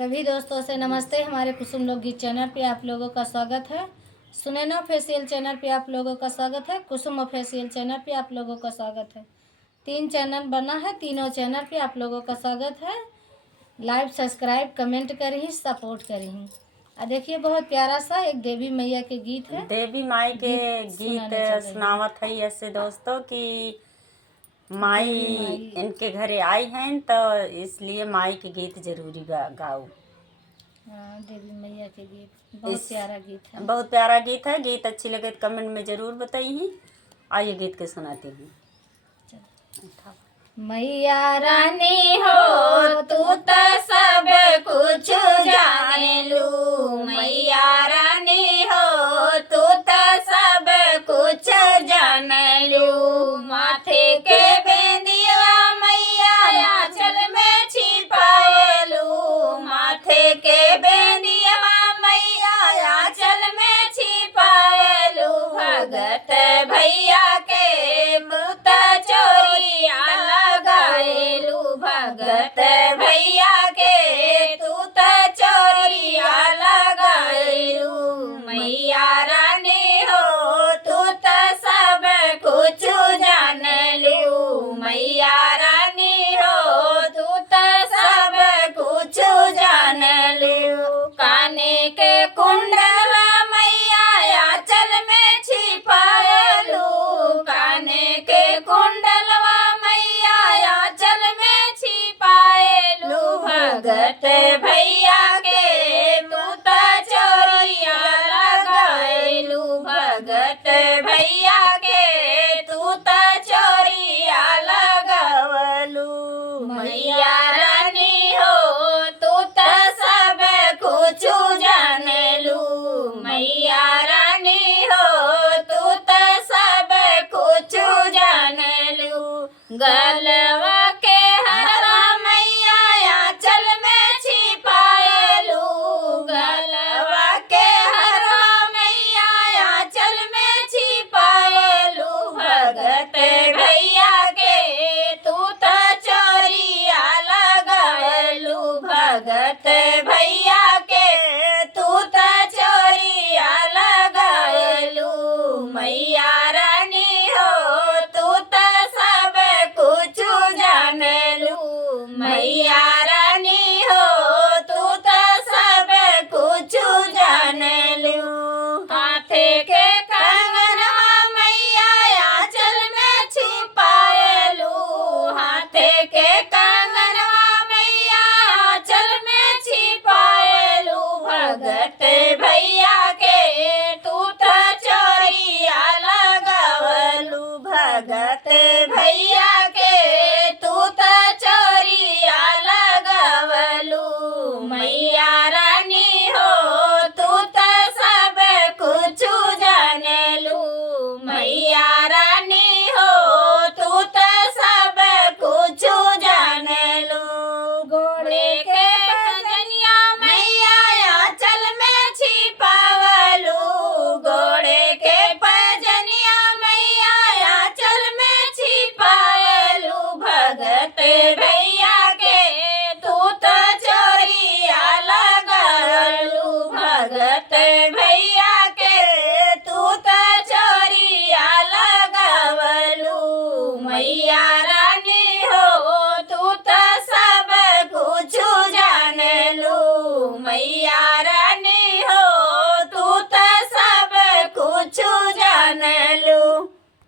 सभी दोस्तों से नमस्ते। हमारे कुसुम लोकगीत चैनल पे आप लोगों का स्वागत है। सुनैना ऑफिशियल चैनल पे आप लोगों का स्वागत है। कुसुम ऑफिशियल चैनल पे आप लोगों का स्वागत है। 3 चैनल बना है, तीनों चैनल पे आप लोगों का स्वागत है। लाइव सब्सक्राइब कमेंट करी, सपोर्ट करी। देखिए बहुत प्यारा सा एक देवी मैया के गीत है। देवी माई के गीत सुनावत है ऐसे दोस्तों की माई इनके घरे आई हैं, तो इसलिए माई के गीत जरूरी गाओ। देवी मैया के गीत बहुत प्यारा गीत है। बहुत प्यारा गीत है। गीत अच्छी लगे तो कमेंट में जरूर बताइए। आइए गीत के सुनाती हूँ। मैया रानी हो तू तो सब कुछ जाने लू। मैया रानी हो तू तो सब कुछ जाने लू। माथे के बेंदिया मैया आंचल में छिपाए लू। माथे के बेंदिया मैया आंचल में छिपाए लू। भगत भैया के मुत चोरिया लगाएलू। भगत भैया के तू तो चोरिया लगाएलू। मैया रानी हो तू तो सब कुछ जानलू। मैया रानी हो तू तो सब कुछ जानलू। काने के कुंडल मैया आंचल में छिपाएलू। काने के कुंडलवा मैया आंचल में छिपाएलू। भगत भैया के तू तो चोरिया लगाएलू। भगत भैया के तू तो चोरिया लगावलू। मैया रानी हो तू तो सब कुछ जानलू। मैया रानी हो तू तो सब कुछ जानलू। गलवा के हरवा मैया आंचल में छिपाएलू। गलवा के हरवा मैया आंचल में छिपाएलू। भगत भैया के तू तो चोरिया लगाएलू। भगत भैया के तू तो चोरिया लगाएलू। मैया रानी हो तू तो सब कुछ जानलू। मैया रानी हो तू तो सब कुछ जानलू। हाथे के कंगनवा मैया आंचल में छिपाएलू। हाथे के कंगनवा मैया आंचल में छिपाएलू। भगत भैया के तू तो चोरिया लगावलू। भगत भैया के तू तो चोरिया लगावलू। मैया रानी हो तू तो सब कुछ जानलू। मैया रानी हो तू तो सब कुछ जानलू। घोड़े के पजनिया मैया आंचल में छिपावलू। घोड़े के पजनिया मैया आंचल में छिपाएलू। भगत भैया के तू तो चोरिया लगावलू। भगत भैया के तू तो चोरिया लगावलू। मैया रानी हो तू तो सब कुछ जानलू। मैया